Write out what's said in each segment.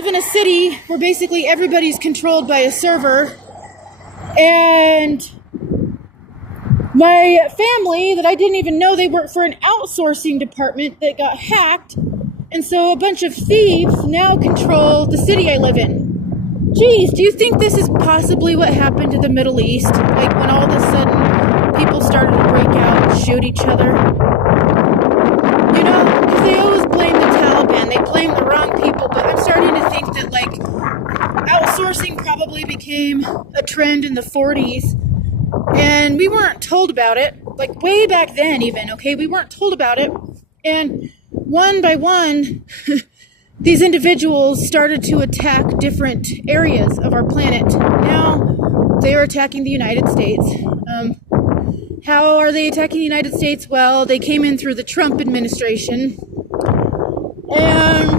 live in a city where basically everybody's controlled by a server, and my family that I didn't even know, they work for an outsourcing department that got hacked, and so a bunch of thieves now control the city I live in. Geez, do you think this is possibly what happened to the Middle East? Like when all of a sudden people started to break out and shoot each other? You know, because they always blame the Taliban. They blame the wrong people, but I'm starting to think that like outsourcing probably became a trend in the 40s. And we weren't told about it, like way back then even, okay? We weren't told about it. And one by one, these individuals started to attack different areas of our planet. Now, they are attacking the United States. How are they attacking the United States? Well, they came in through the Trump administration. And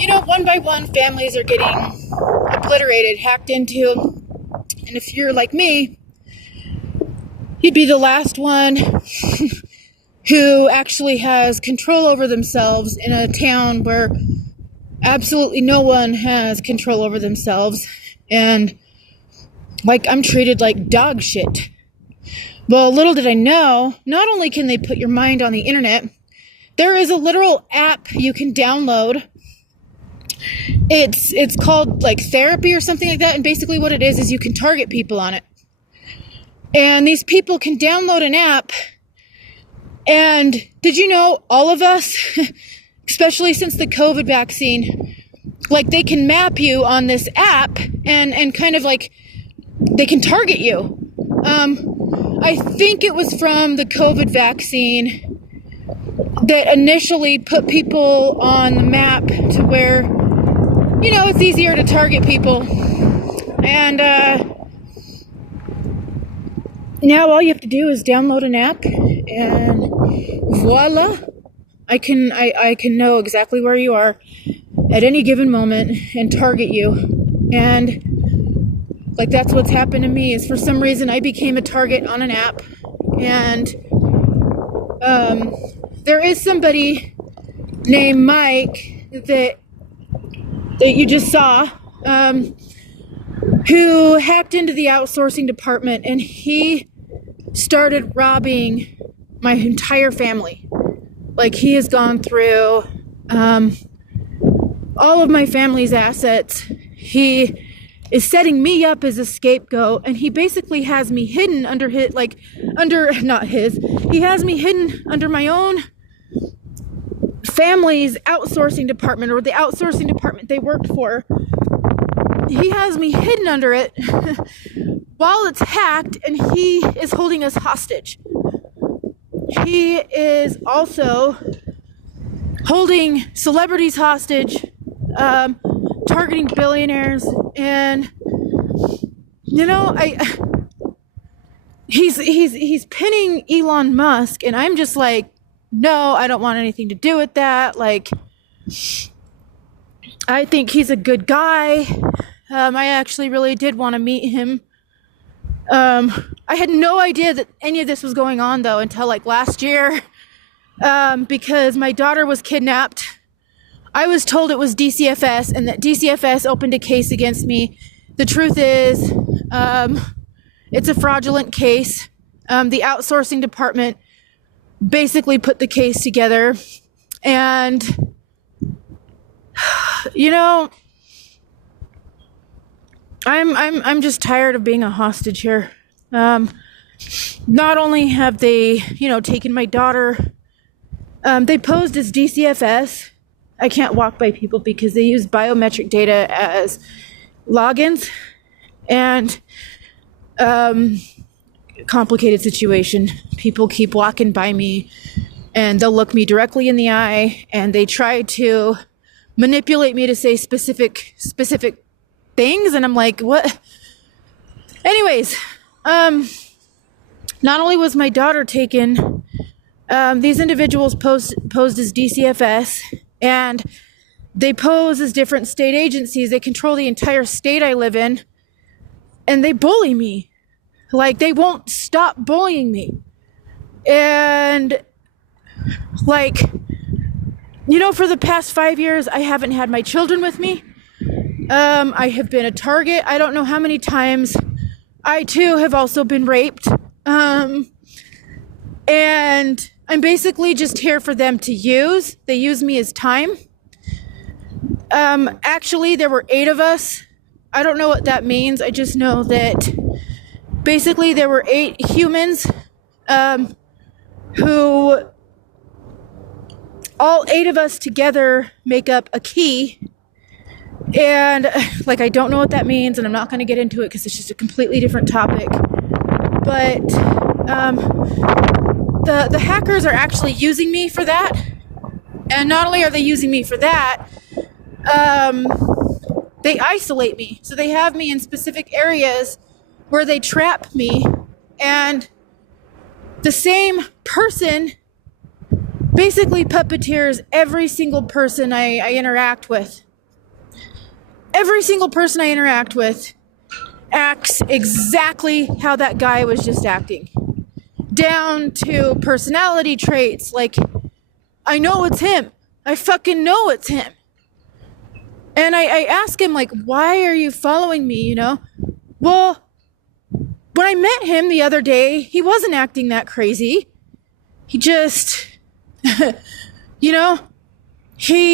you know, one by one, families are getting obliterated, hacked into. And if you're like me, you'd be the last one who actually has control over themselves in a town where absolutely no one has control over themselves. And like, I'm treated like dog shit. Well, little did I know, not only can they put your mind on the internet, there is a literal app you can download. It's called like therapy or something like that, and basically what it is you can target people on it. And these people can download an app, and did you know all of us, especially since the COVID vaccine, like they can map you on this app and kind of like they can target you. I think it was from the COVID vaccine that initially put people on the map to where, you know, it's easier to target people. And now all you have to do is download an app, and voila, I can know exactly where you are at any given moment and target you. And like that's what's happened to me, is for some reason I became a target on an app. And there is somebody named Mike that you just saw, who hacked into the outsourcing department, and he started robbing my entire family. Like, he has gone through all of my family's assets. He is setting me up as a scapegoat, and he basically has me hidden under he has me hidden under my own family's outsourcing department, or the outsourcing department they worked for. He has me hidden under it while it's hacked, and he is holding us hostage. He is also holding celebrities hostage, targeting billionaires, and you know, he's pinning Elon Musk, and I'm just like, no, I don't want anything to do with that. Like, I think he's a good guy. I actually really did want to meet him. I had no idea that any of this was going on, though, until like last year, because my daughter was kidnapped. I was told it was DCFS, and that DCFS opened a case against me. The truth is, it's a fraudulent case. The outsourcing department basically put the case together, and you know, I'm just tired of being a hostage here. Not only have they, you know, taken my daughter, they posed as DCFS. I can't walk by people because they use biometric data as logins, and complicated situation. People keep walking by me, and they'll look me directly in the eye, and they try to manipulate me to say specific things, and I'm like, what? Anyways, not only was my daughter taken, these individuals posed as DCFS, and they pose as different state agencies. They control the entire state I live in, and they bully me. Like, they won't stop bullying me. And like, for the past 5 years, I haven't had my children with me. I have been a target. I don't know how many times. I too have also been raped. And I'm basically just here for them to use. They use me as time. Actually, there were 8 of us. I don't know what that means. I just know that basically there were 8 humans, who all 8 of us together make up a key. And I don't know what that means, and I'm not going to get into it because it's just a completely different topic. But the hackers are actually using me for that. And not only are they using me for that, they isolate me. So they have me in specific areas where they trap me, and the same person basically puppeteers every single person I interact with. Every single person I interact with acts exactly how that guy was just acting. Down to personality traits. Like, I know it's him. I fucking know it's him. And I ask him, why are you following me, Well, when I met him the other day, he wasn't acting that crazy. He just, he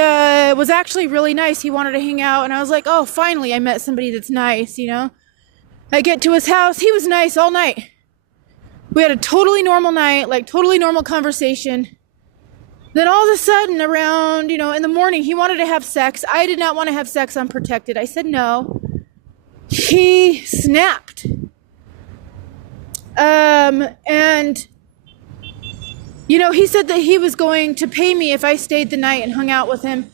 was actually really nice. He wanted to hang out, and I was like, oh, finally, I met somebody that's nice, I get to his house. He was nice all night. We had a totally normal night, totally normal conversation. Then all of a sudden, around, in the morning, he wanted to have sex. I did not want to have sex unprotected. I said no. He snapped. And he said that he was going to pay me if I stayed the night and hung out with him.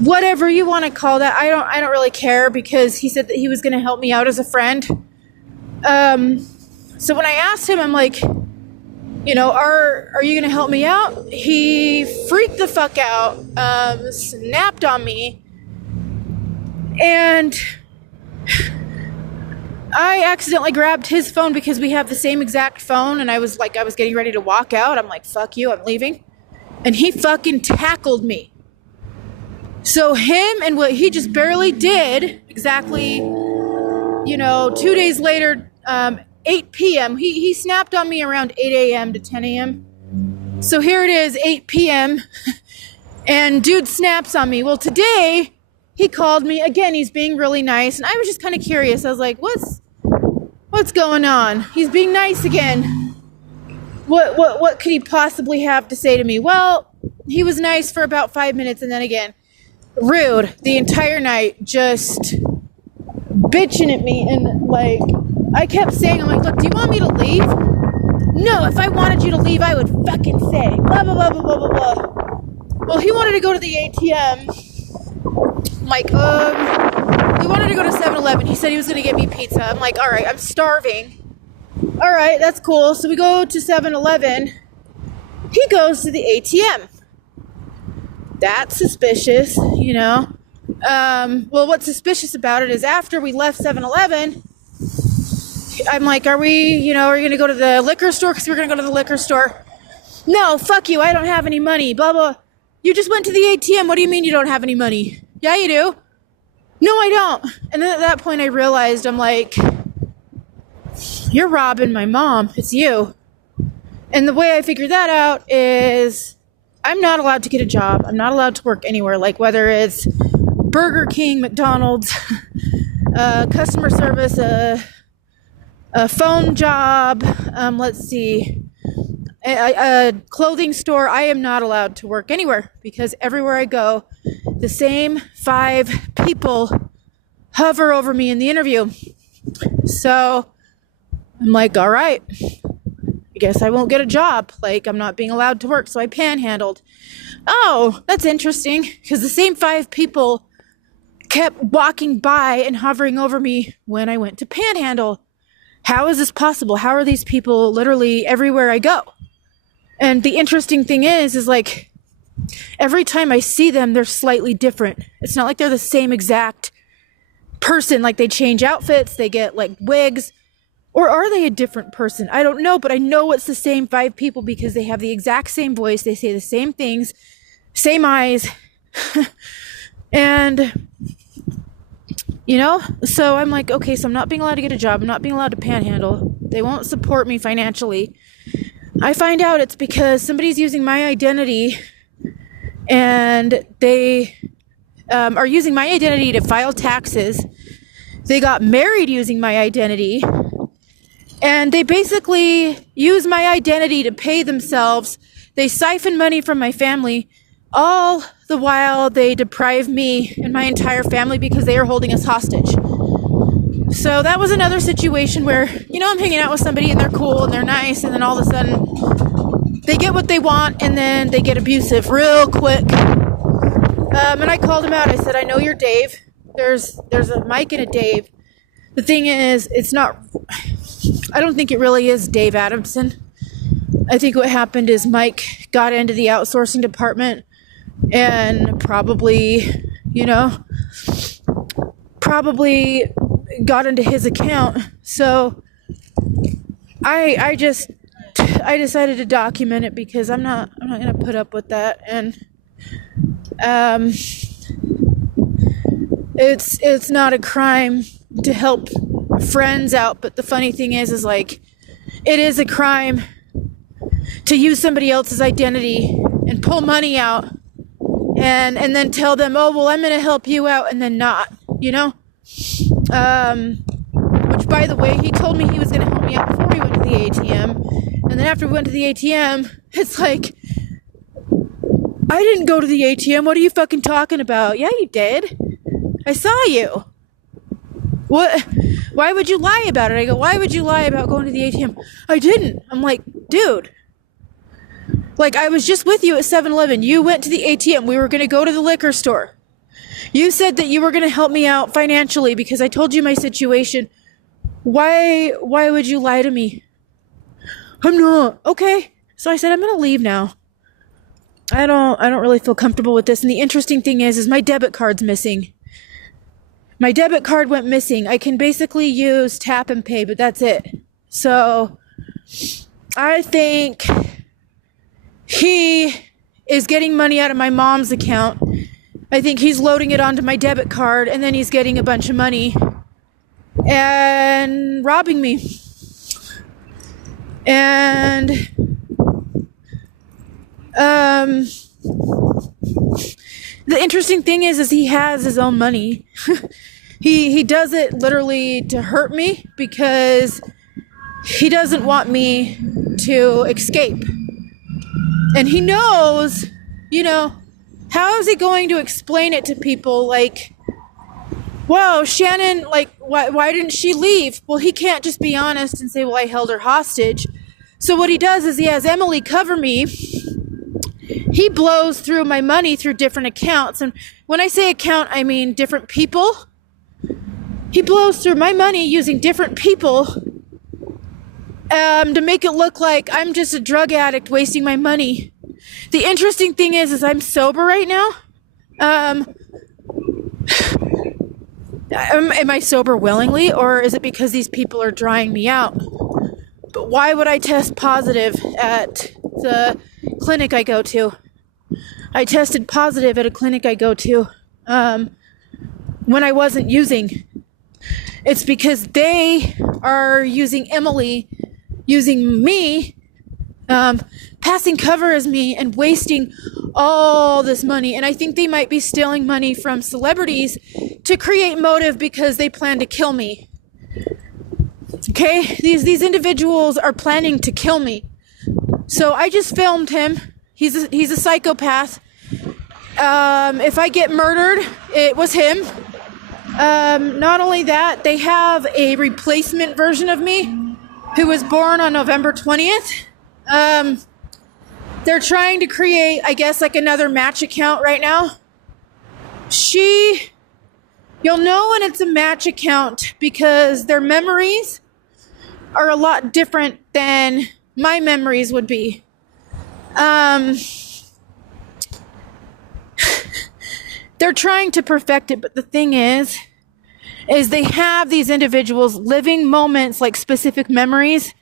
Whatever you want to call that. I don't really care, because he said that he was going to help me out as a friend. So when I asked him, I'm like, are you going to help me out? He freaked the fuck out, snapped on me, and I accidentally grabbed his phone because we have the same exact phone, and I was getting ready to walk out. I'm like, fuck you, I'm leaving. And he fucking tackled me. So him and what he just barely did, exactly, 2 days later, 8 p.m., he snapped on me around 8 a.m. to 10 a.m. So here it is, 8 p.m., and dude snaps on me. Well, today, he called me. Again, he's being really nice, and I was just kind of curious. I was like, what's going on? He's being nice again. What could he possibly have to say to me? Well, he was nice for about 5 minutes, and then again, rude the entire night, just bitching at me. And I kept saying, I'm like, look, do you want me to leave? No, if I wanted you to leave, I would fucking say blah, blah, blah, blah, blah, blah, blah. Well, he wanted to go to the ATM. I'm like, we wanted to go to 7-Eleven. He said he was going to get me pizza. I'm like, all right, I'm starving. All right, that's cool. So we go to 7-Eleven. He goes to the ATM. That's suspicious, Well, what's suspicious about it is after we left 7-Eleven, I'm like, are you going to go to the liquor store? Because we're going to go to the liquor store. No, fuck you. I don't have any money. Blah, blah. You just went to the ATM. What do you mean you don't have any money? Yeah, you do. No, I don't. And then at that point I realized, I'm like, you're robbing my mom. It's you. And the way I figured that out is I'm not allowed to get a job. I'm not allowed to work anywhere, whether it's Burger King, McDonald's, customer service, a phone job, let's see, a clothing store. I am not allowed to work anywhere because everywhere I go, the same 5 people hover over me in the interview. So I'm like, all right, I guess I won't get a job. I'm not being allowed to work. So I panhandled. Oh, that's interesting, because the same 5 people kept walking by and hovering over me when I went to panhandle. How is this possible? How are these people literally everywhere I go? And the interesting thing is every time I see them, they're slightly different. It's not like they're the same exact person. They change outfits, they get wigs, Or are they a different person? I don't know, but I know it's the same 5 people because they have the exact same voice. They say the same things, same eyes. And, so I'm like, okay, so I'm not being allowed to get a job. I'm not being allowed to panhandle. They won't support me financially. I find out it's because somebody's using my identity, and they are using my identity to file taxes. They got married using my identity, and they basically use my identity to pay themselves. They siphon money from my family, all the while they deprive me and my entire family because they are holding us hostage. So that was another situation where, I'm hanging out with somebody and they're cool and they're nice, and then all of a sudden they get what they want and then they get abusive real quick. And I called him out. I said, I know you're Dave. There's a Mike and a Dave. The thing is, I don't think it really is Dave Adamson. I think what happened is Mike got into the outsourcing department and probably got into his account. So I decided to document it because I'm not gonna put up with that. And it's not a crime to help friends out, but the funny thing is like, it is a crime to use somebody else's identity and pull money out and then tell them, oh, well, I'm gonna help you out, and then not, which, by the way, he told me he was gonna help me out before we went to the ATM, and then after we went to the ATM, it's like, I didn't go to the ATM. What are you fucking talking about? Yeah, you did. I saw you. What? Why would you lie about it? I go, why would you lie about going to the ATM? I didn't. I'm like, dude. Like, I was just with you at 7-Eleven. You went to the ATM. We were going to go to the liquor store. You said that you were going to help me out financially because I told you my situation. Why would you lie to me? I'm not. Okay. So I said, I'm going to leave now. I don't really feel comfortable with this. And the interesting thing is my debit card's missing. My debit card went missing. I can basically use tap and pay, but that's it. So I think he is getting money out of my mom's account. I think he's loading it onto my debit card, and then he's getting a bunch of money and robbing me. And the interesting thing is he has his own money. He does it literally to hurt me because he doesn't want me to escape. And he knows, how is he going to explain it to people? Like, whoa, Shannon, like, why didn't she leave? Well, he can't just be honest and say, well, I held her hostage. So what he does is he has Emily cover me. He blows through my money through different accounts. And when I say account, I mean different people. He blows through my money using different people to make it look like I'm just a drug addict wasting my money. The interesting thing is I'm sober right now. Am I sober willingly, or is it because these people are drying me out? But why would I test positive at the clinic I go to? I tested positive at a clinic I go to when I wasn't using. It's because they are using Emily, using me, passing cover as me, and wasting all this money. And I think they might be stealing money from celebrities to create motive because they plan to kill me. Okay? These individuals are planning to kill me. So I just filmed him. He's a psychopath. If I get murdered, it was him. Not only that, they have a replacement version of me who was born on November 20th. They're trying to create, I guess, like another Match account right now. You'll know when it's a Match account because their memories are a lot different than my memories would be. They're trying to perfect it, but the thing is is they have these individuals living moments, like specific memories,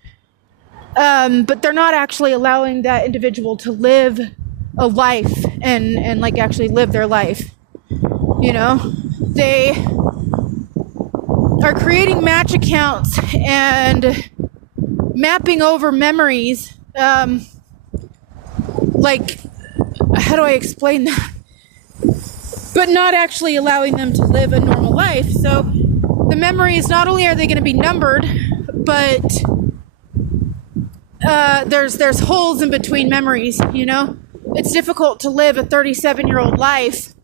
but they're not actually allowing that individual to live a life and like actually live their life. You know, they are creating match accounts and mapping over memories. Like, how do I explain that? But not actually allowing them to live a normal life. So the memories, not only are they going to be numbered, but there's holes in between memories, you know? It's difficult to live a 37-year-old life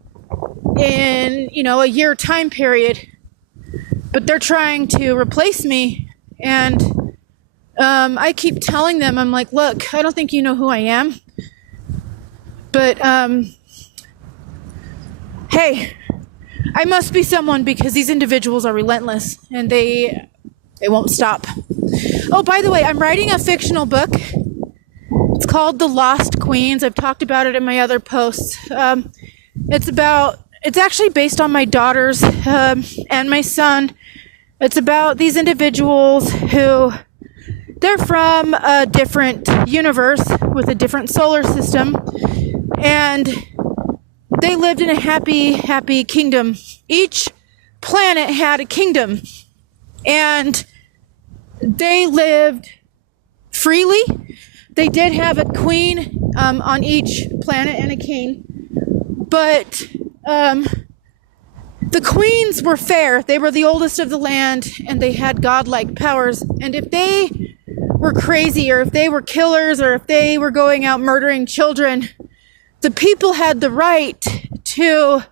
in, you know, a year time period. But they're trying to replace me. And I keep telling them, I'm like, look, I don't think you know who I am. But, hey, I must be someone because these individuals are relentless and they won't stop. Oh, by the way, I'm writing a fictional book. It's called The Lost Queens. I've talked about it in my other posts. It's actually based on my daughters and my son. It's about these individuals who, they're from a different universe with a different solar system, and they lived in a happy, happy kingdom. Each planet had a kingdom, and they lived freely. They did have a queen on each planet and a king, but the queens were fair. They were the oldest of the land, and they had godlike powers. And if they were crazy, or if they were killers, or if they were going out murdering children, the people had the right to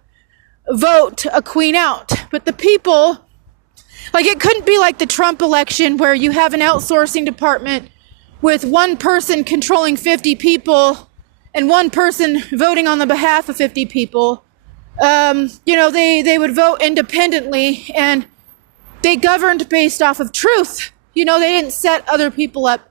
vote a queen out. But the people, like, it couldn't be like the Trump election where you have an outsourcing department with one person controlling 50 people and one person voting on the behalf of 50 people. You know, they would vote independently, and they governed based off of truth. You know, they didn't set other people up